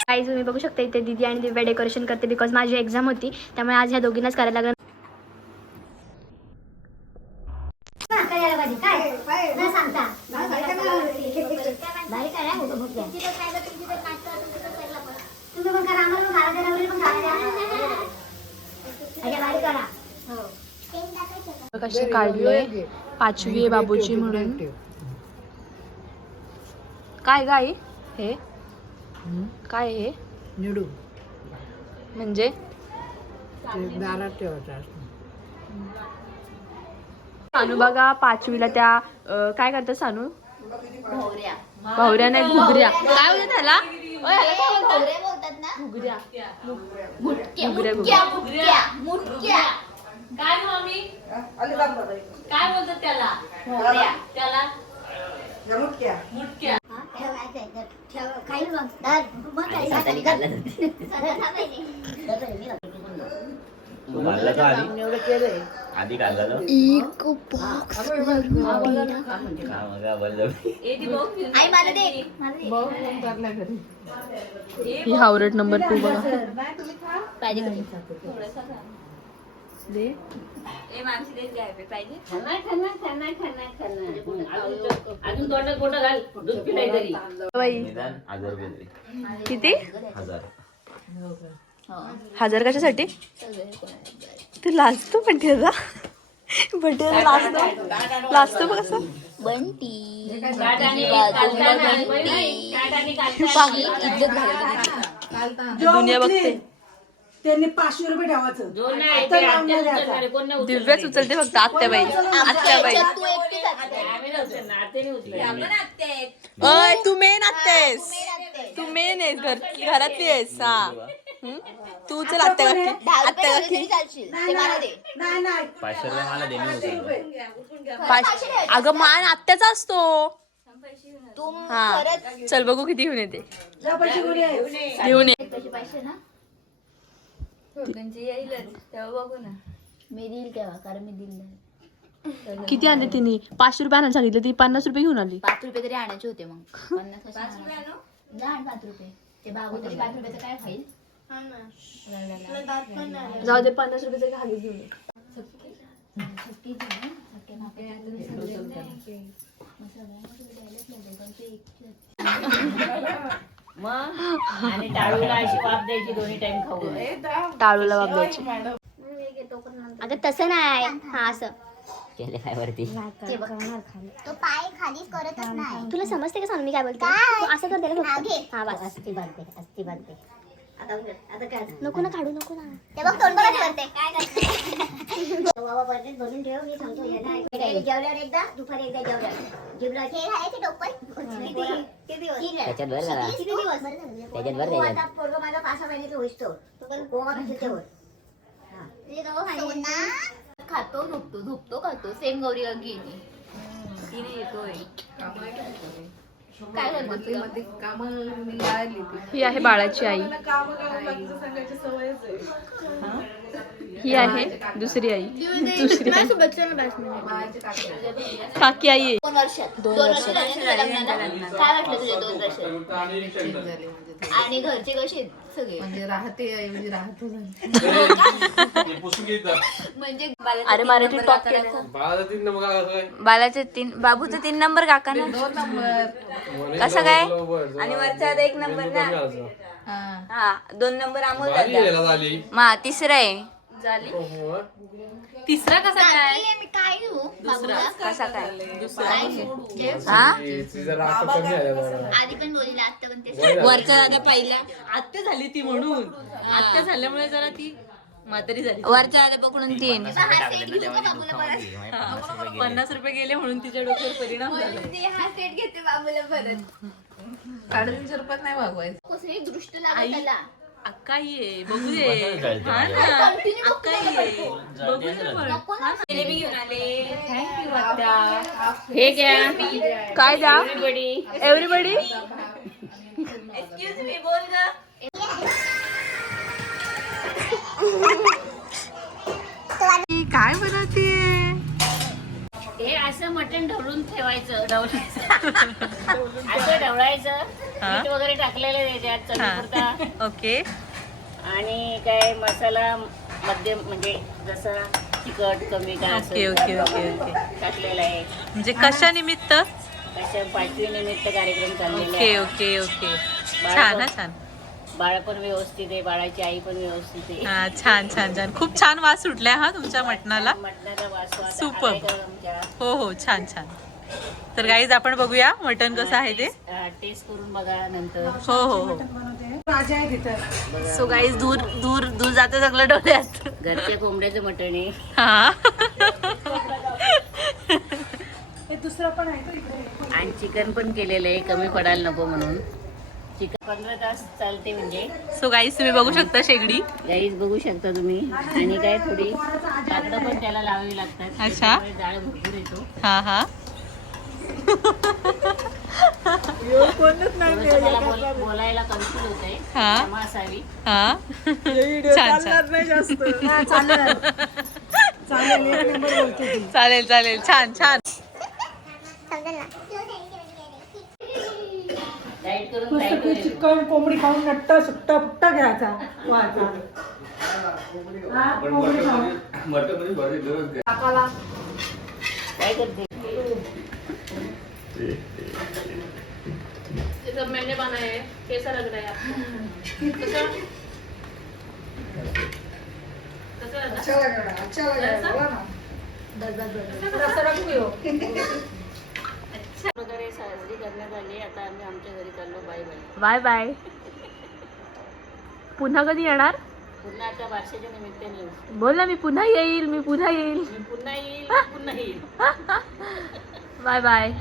काही तुम्ही बघू शकता इथे दिदी आणि दिव्या डेकोरेशन करते बिकॉज माझी एक्झाम होती. त्यामुळे आज ह्या दोघींनाच करायला लागलं तुम्ही पण करा आम्हाला पण खायला द्या नवरीला पण खायला द्या अच्छा, भारी करा कशी काढलोय पाचवी आहे बाबूची म्हणून. काय गाई हे? काय हे? निडू. म्हणजे? ते दारात ठेवायचं सानू बघा पाचवीला त्या काय करतात सानू? भावऱ्या. नाही घुगऱ्या. काय होतं त्याला? घुगऱ्या. घुगऱ्या घुगऱ्या काय मम्मी काय बोलतात त्याला? त्याला मुटक्या. खाईल मग. धर. मग काय तू मारला का आधी? एवढं केलंय आधी काढला ना? हा मग बलजबरी आई मला दे. मला दे. भाऊ फोन करला घरी. ही हावरट नंबर टू बघा. दे. अजून तोंडात बोटं घाल. दूध पिलाय तरी. बाई. निदान हजार रुपये तरी किती? हजार. हजार कशासाठी? तू लाजतो पण त्याचा बड्डे लाजतो. लाजतो बघ असं. काटाने काढताना दुनिया बघते. त्यांनी पाचशे रुपये ठेवायचं. दोन नाही ते आत्या उचलणारे, कोण नाही उचलणार. दिव्याच उचलते फक्त आत्याबाई. आत्याबाई. आम्ही नाही उचलणार, आत्याने उचलणार. अय तू मेन आत्यास. तू मेन आहेस घर घरातली आहेस हा. हम्म? तू उचल आत्या काकी आत्या काकी नाही नाही पाचशे रुपये मला दे मी उचलतो. पाच अगं मान आत्याचा असतो. हा. चल बघू किती घेऊन येते. जा पैसे कोणी आहे घेऊन ये. मी देईल केव्हा कारण मी दिल नाही. किती आणले तिने? पाचशे रुपये आणायला सांगितलं ती पन्नास रुपये घेऊन आली. पाच रुपये तरी आणायचे होते मग. पन्नास आणायचे? पाच रुपये. ते बाबू तरी पाच रुपयाचं काय खाईल जाऊ दे पन्नास रुपयाचं खाली घेऊन ये. मग आणि टाळूला अशी वाफ द्यायची दोन्ही टाइम खाऊ टाळूला वागवायची अगं तसं नाही. हा असं. केले काय वरती? तो पाय करतच नाही. तुला समजते का सांग मी काय बोलते? तू असं कर त्याला हा, फक्त. हा बस. अस्ती बांधते अस्ती काय नको ना काढू नको ना. ते बघ तोंड बघा करते. काय करते? बाबा भरून ठेव मी सांगतो. जेवल्यावर एकदा दुपारी एकदा जेवल्यावर. हे किती? दिवस? त्याच्यात भर जरा. किती दिवस? त्याच्यात भर त्याच्यात. आता पोरगं माझा पाच सहा महिन्याचं होईस्तो तो. पण गोवा घालतो तेवर खातो झोपतो झोपतो खातो. सेम गौरी गेली तिने येतोय. काय करतो ही आहे बाळाची आई. ही आहे दुसरी आई. दुसरी आई. काकी आई. दोन वर्षात. दोन वर्ष काय वाटलं तुझ्या दोन वर्षात? आणि घरचे कसे सगळे? म्हणजे राहते राहतो म्हणजे अरे मराठी टॉप केलं. बालाचे तीन बाबूचे तीन नंबर काका ना? कसं काय? आणि वरचा आता एक नंबर ना? हा दोन नंबर अमोल दादा. मा तिसरा आहे. तिसरा कसा काय? मी काय घेऊ? बाबूला? कसा काय? काय घेऊ? हा? आधी पण बोलली आता पण ते वरचा दादा पहिला आत्या झाली ती म्हणून. आत्या झाल्यामुळे जरा ती म्हातारी झाली. वरचा दादा पकडून तीन पन्नास रुपये गेले म्हणून तिच्या डोक्यावर परिणाम झाला. हा सेट घेते बाबूला परत. साडेतीनशे रुपयात नाही भागवायचं एक दृष्ट लागत त्याला अक्काई आहे बघू दे कळते हा मला. ना Continue बघतो अक्काई आहे बघू दे पण. नको ना थँक्यू आत्या हे घ्या काय द्या बडी एव्हरीबडी काय बनवते हे असं मटण ढवळून ठेवायचं ढवळायचं असं ढवळायचं हा. मीठ वगैरे टाकलेलं आहे त्याच्यात चवीपुरता. ओके. आणि काय मसाला मध्यम म्हणजे जसा तिखट कमी काय ओके, असेल ओके, ओके, ओके. टाकलेलं आहे. म्हणजे कशा निमित्त? अशा पाचवी निमित्त कार्यक्रम चाललेला ओके आहे ओके. ओके छान हा छान. बाळ पण व्यवस्थित आहे बाळाची आई पण व्यवस्थित आहे. हा छान छान छान. खूप छान वास सुटलाय हा तुमच्या मटणाला. मटणाचा वास आमच्या हो हो छान छान. तर गाईज आपण बघूया मटण कसं आहे ते. टेस्ट करून बघा नंतर. हो हो हो. राजा आहे तिथं. सो गाईज दूर दूर दूर जाते सगळं डोळ्यात. घरच्या कोंबड्याचं मटण आहे. हा. हे दुसरं पण आहे तो इकडे? आणि चिकन पण केलेलं आहे कमी पडायला नको म्हणून. चिकन. पंधरा तास चालते म्हणजे. सो गाईज तुम्ही बघू शकता शेगडी. गाईज बघू शकता तुम्ही. आणि काय थोडी पण त्याला लावावी लागतात. अच्छा. त्याच्यामुळे जाळ भरपूर येतो. हा हा. थोडंसं मला बोल- बोलायला कन्फ्युज होत आहे. हा. क्षमा असावी हा छान. छान चालेल. चालेल छान छान. करून होईल चिकन कोंबडी खाऊन नट्ट सुट्ट फुट्ट घ्यायचा. वाचा हा, कोंबडी खाऊन. काकाला काय करते मैंने बनाया है कैसा लग रहा है आपको कैसा? कैसा लगा अच्छा लग रहा है, है. रस्सा घेऊ. करण्यात आली आता आम्ही आमच्या घरी चाललो बाय बाय बाय बाय पुन्हा कधी येणार? पुन्हा आता बारशाच्या निमित्ताने येऊ. बोल ना मी पुन्हा येईल मी पुन्हा येईल. मी पुन्हा येईल पुन्हा येईल. Bye bye